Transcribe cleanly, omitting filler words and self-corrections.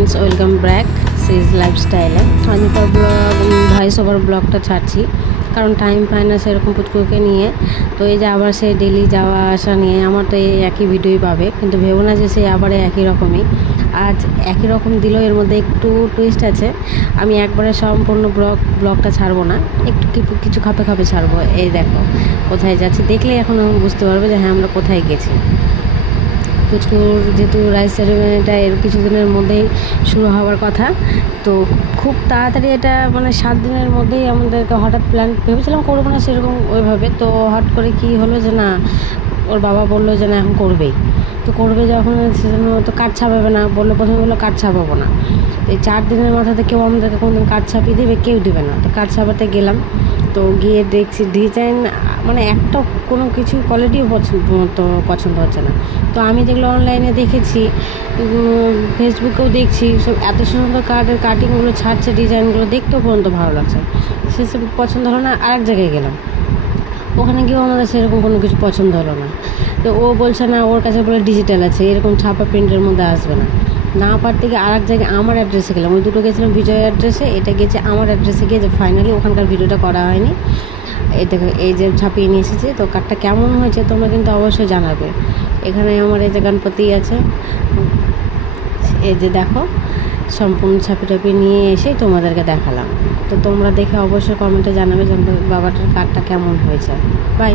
Friends, welcome back সিজ লাইফস্টাইলে। আমি তো ভয়েস ওভার ব্লগটা ছাড়ছি কারণ টাইম পায় না সেরকম পুচকুকে নিয়ে। তো এই যে আবার সে ডেলি যাওয়া আসা নিয়ে আমার তো এই একই ভিডিওই পাবে, কিন্তু ভেবো না যে সে আবার একই রকমই। আজ একই রকম দিল, এর মধ্যে একটু টুইস্ট আছে। আমি একবারে সম্পূর্ণ ব্লগটা ছাড়বো না, একটু কিছু খাপে খাপে ছাড়বো। এই দেখো কোথায় যাচ্ছি, দেখলেই এখন বুঝতে পারবে যে হ্যাঁ আমরা কোথায় গেছি। পুচকুর যেহেতু রাইস সেরেমনিটা এর কিছুদিনের মধ্যেই শুরু হওয়ার কথা, তো খুব তাড়াতাড়ি এটা মানে 7 দিনের মধ্যেই আমাদেরকে হঠাৎ প্ল্যান ভেবেছিলাম করবো না সেরকম ওইভাবে, তো হট করে কি হলো যে না, ওর বাবা বললো যে না এখন করবেই। তো করবে যখন সেজন্য তো কাঠ ছাপাবে না বললো, প্রথমে বললো কাঠ ছাপাবো না। তো এই 4 দিনের মাথাতে কেউ আমাদেরকে কোনোদিন কাঠ ছাপিয়ে দেবে? কেউ দেবে না। তো কাঠ ছাপাতে গেলাম, তো গিয়ে দেখছি ডিজাইন মানে একটা কোনো কিছু কোয়ালিটিও পছন্দ হচ্ছে না। তো আমি যেগুলো অনলাইনে দেখেছি, ফেসবুকেও দেখছি, সব এত সুন্দর কাঠের কাটিংগুলো ছাড়ছে, ডিজাইনগুলো দেখতেও পর্যন্ত ভালো লাগছে, সেসব পছন্দ হলো না। আরেক জায়গায় গেলাম, ওখানে গিয়েও আমাদের সেরকম কোনো কিছু পছন্দ হলো না। তো ও বলছে না, ওর কাছে বলে ডিজিটাল আছে, এরকম ছাপা প্রিন্টের মধ্যে আসবে না। না পারতে গিয়ে আরেক জায়গায় আমার অ্যাড্রেসে গেলাম, ওই দুটো গেছিলাম বিজয় অ্যাড্রেসে, এটা গেছে আমার অ্যাড্রেসে গিয়ে, যে ফাইনালি ওখানকার ভিডিওটা করা হয়নি। এই দেখো এই যে ছাপিয়ে নিয়ে এসেছি, তো কাঠটা কেমন হয়েছে তোমরা কিন্তু অবশ্যই জানাবে। এখানে আমার এই যে গণপতি আছে, এই যে দেখো সম্পূর্ণ ছাপি টাপি নিয়ে এসেই তোমাদেরকে দেখালাম। তো তোমরা দেখে অবশ্যই কমেন্টে জানাবে যে বাবাটার কাঠটা কেমন হয়েছে। বাই।